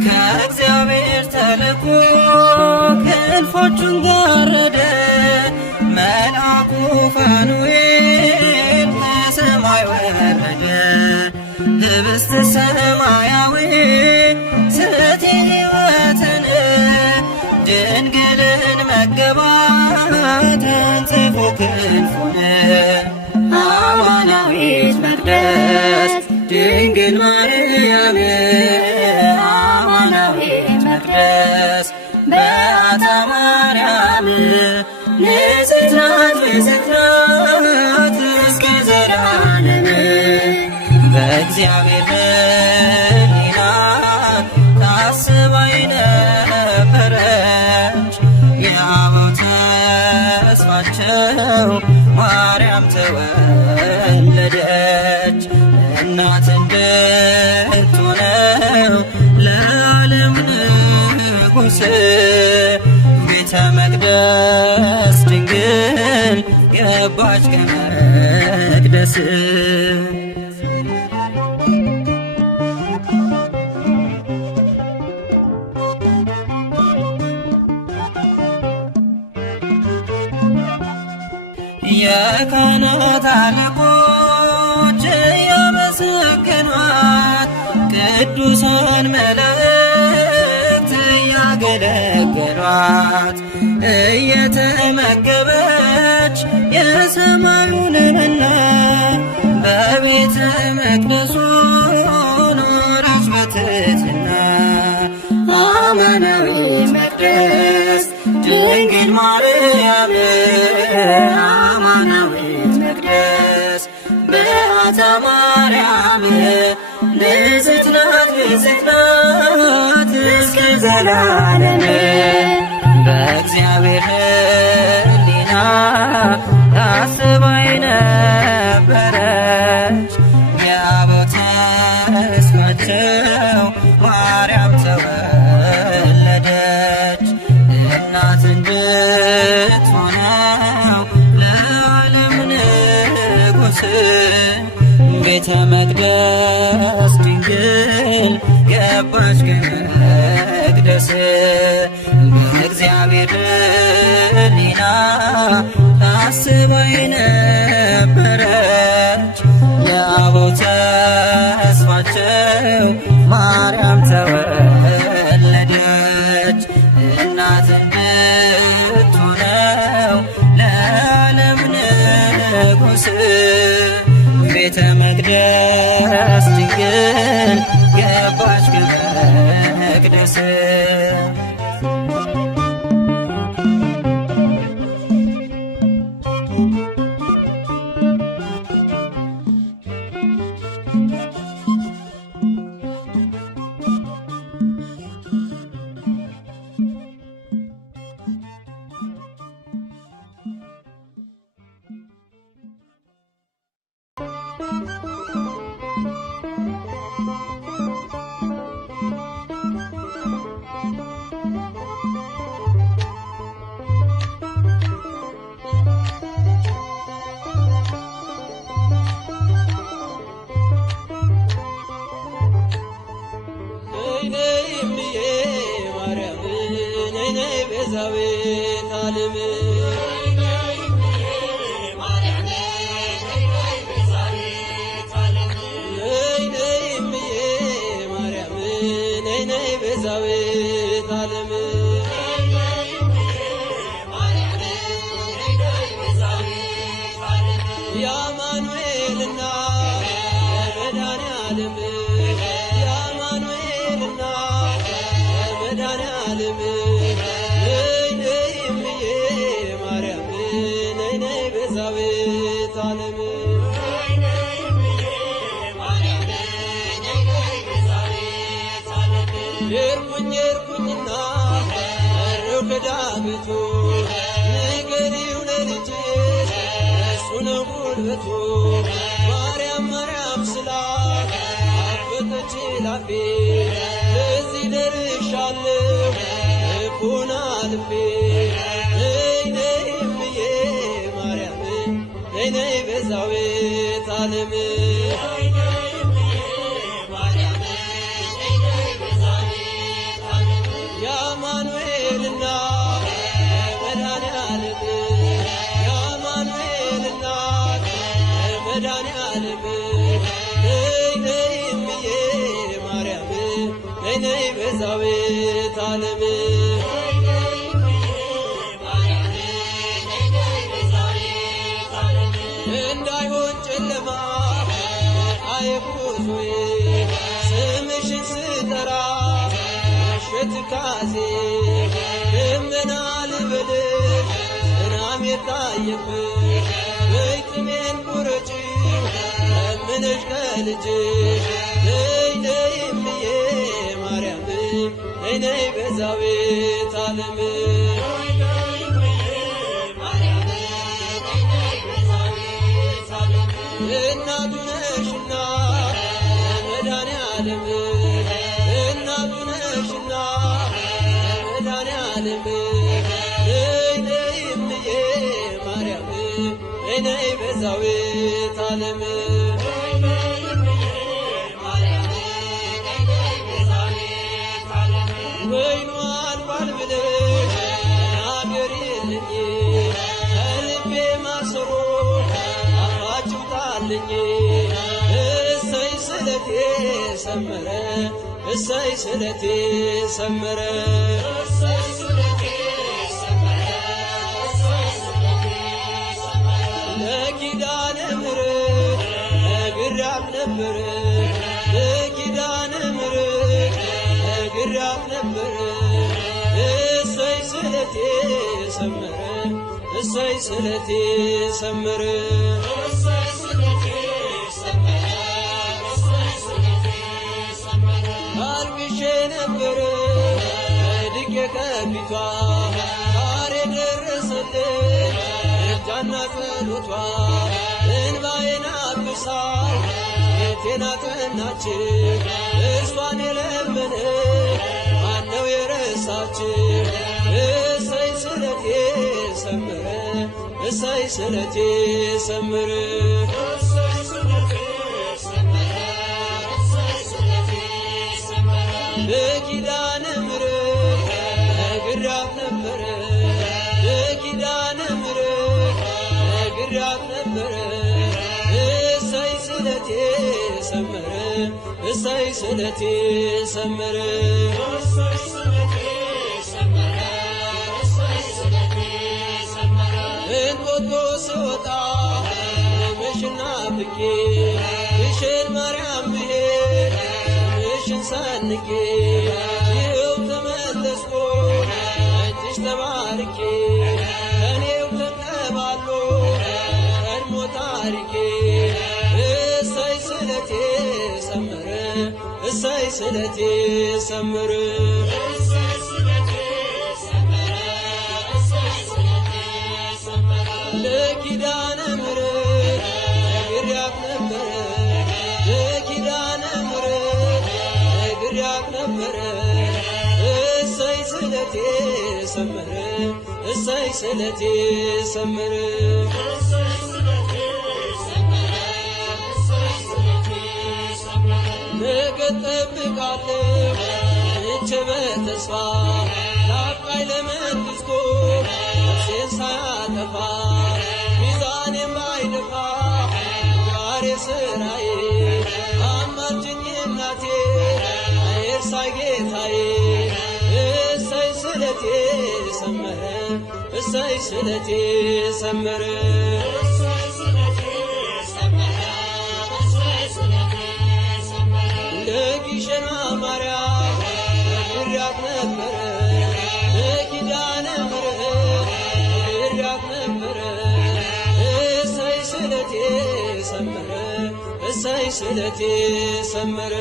ከእግዚአብሔር ተልኮ ክንፎቹን ጋረደ መልአኩ ፋኑኤል ከሰማይ ወረደ ህብስተ ሰማያዊ ስእቲ ሕይወትን ድንግልን መገባት ተንጽፎ ክንፉን አማናዊት መቅደስ ድንግል ማርያም አማናዊት መቅደስ በዓታ ማርያም ንጽሕት ናት ንጽሕት ናት እስከ ዘላለም በእግዚአብሔር ሕሊና ታስባ የነበረች የአበው ተስፋቸው ማርያም ተወለደች እናት እንድትሆነው ለዓለም ንጉሥ ቤተ መቅደስ ድንግል ገባች ከመቅደስ የካህናት አለቆች እያመሰገኗት ቅዱሳን መላእክት እያገለገሏት እየተመገበች የሰማዩን መና በቤተ መቅደሱ ኖረች በትሕትና አማናዊት መቅደስ ድንግል ማርያም አማናዊት መቅደስ በዓታ ማርያም ንጽሕት ናት ንጽሕት ናት እስከ ዘላለም በእግዚአብሔር ሕሊና ታስባ የነበረች የአበው ተስፋቸው ማርያም ተወለደች እናት እንድትሆነው ለዓለም ንጉሥ ቤተ መቅደስ ድንግል ገባች ከመቅደስ በእግዚአብሔር ሕሊና ታስባ የነበረች የአበው ተስፋቸው ማርያም ተወለደች ማርያም ነይ ነይ ቤዛዊተ ዓለም ቤዛዊተ ዓለም የአማኑኤልና የመድኃኔዓለም የአማኑኤልና የመድኃኔዓለም ነይ ነይ እምዬ ማርያም ነይ ነይ ቤዛዊተ ዓለም የርኩኝና እረው ከዳገቱ ንገሪው ለልጅሽ እሱ ነው ጉልበቱ ማርያም ማርያም ስላት አፈተች ላፌ ለዚህ ደርሻለሁ ልቡና ልቤ ነይ ነይ እምዬ ማርያም ነይ ነይ ቤዛዊተ ዓለም የአማኑኤልና የመድኃኔዓለም የአማኑኤልና የመድኃኔዓለም ነይ ነይ እምዬ ማርያም ነይ ነይ ቤዛዊተ ዓለም እንዳይሆን ጨለማ አይጉዞዬ ስምሽን ስጠራ ትካዜ ደመና ልበልሽ ዝናብ የታየብሽ በይጥሜን ቁረጪ ለምነሽ ከልጅሽ ነይ ነይ እምዬ ማርያም ነይ ነይ ቤዛዊተ ዓለም እናቱ ነሽና የመድኃኔዓለም እናቱ ነሽና የመድኃኔዓለም ነይ ነይ እምዬ ማርያም ነይ ነይ ቤዛዊተ ዓለም ወይኑ አልቋል ብለሽ ተናገሪልኝ ከልቤ ማሰሮ አፋች ውጣልኝ እሰይ ስለቴ ሰመረ እሰይ ስለቴ ሰመረ ለኪዳነ ምሕረት ነግሬያት ነበር ለኪዳነ ምሕረት ነግሬያት ነበር እሰይ ስለቴ ሰመረ እሰይ ስለቴ ሰመረ አልቅሼ ነበር ወድቄ ከፊቷ ዛሬ ደረሰልኝ እርጃና ጸሎቷ እንባዬን አብሳው ፊቴን አጠናች እሷን የለመነ ማነው የረሳች እሰይ ስለቴ ሰመረ እሰይ ስለቴ ሰመረ ለኪዳነ ምሕረት ነግሬያት ነበረ ለኪዳነ ምሕረት ነግሬያት ነበረ እሰይ ስለቴ ሰመረ እሰይ ስለቴ ሰመረ እንጦጦ ስወጣ ስምሽን ናፍቄ ግሸን ማርያም ብሄድ ስምሽን ሰንቄ ይኸው ተመለስኩ እጅሽ ተባርኬ ከኔው ተቀባሎ ቀድሞ ታሪኬ እሰይ ስለቴ ሰመረ እሰይ ስለቴ ሰመረ ለኪዳነ ምሕረት ነግሬያት ነበረ ለኪዳነ ምሕረት ነግሬያት ነበረ እሰይ ስለቴ ሰመረ እሰይ ስለቴ ሰመረ ነገ እጠብቃለሁ ጸንቼ በተስፋ ናፍቃኝ ለመንግሥቱ ነፍሴን ሳያጠፋ ሚዛኔም ባይደፋ ዛሬ ሥራዬ አማልጅኝ እናቴ አይርሳኝ ጌታዬ እሰይ ስለቴ ሰመረ እሰይ ስለቴ ሰመረ ለጊሸና ማርያም ነግሬያት ነበረ ለኪዳነ ምሕረት ነግሬያት ነበረ እሰይ ስለቴ ሰመረ እሰይ ስለቴ ሰመረ